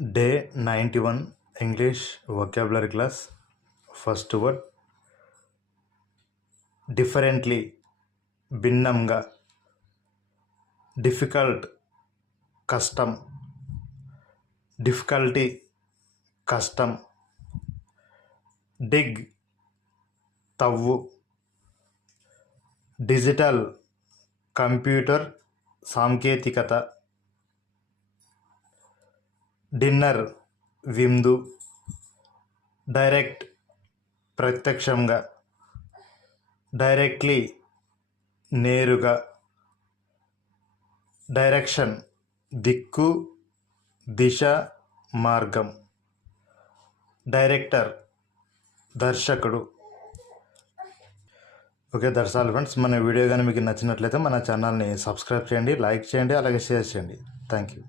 Day 91 English vocabulary class. First word differently, భిన్నంగా, difficult కష్టం, difficulty కష్టం, dig తవ్వు, డిజిటల్ కంప్యూటర్ సాంకేతికత, డిన్నర్ విందు, డైరెక్ట్ ప్రత్యక్షంగా, డైరెక్ట్లీ నేరుగా, డైరెక్షన్ దిక్కు, దిశ, మార్గం, డైరెక్టర్ దర్శకుడు. Okay, that's all friends. మన వీడియో కానీ మీకు నచ్చినట్లయితే మన ఛానల్ని సబ్స్క్రైబ్ చేయండి, లైక్ చేయండి, అలాగే షేర్ చేయండి. Thank you.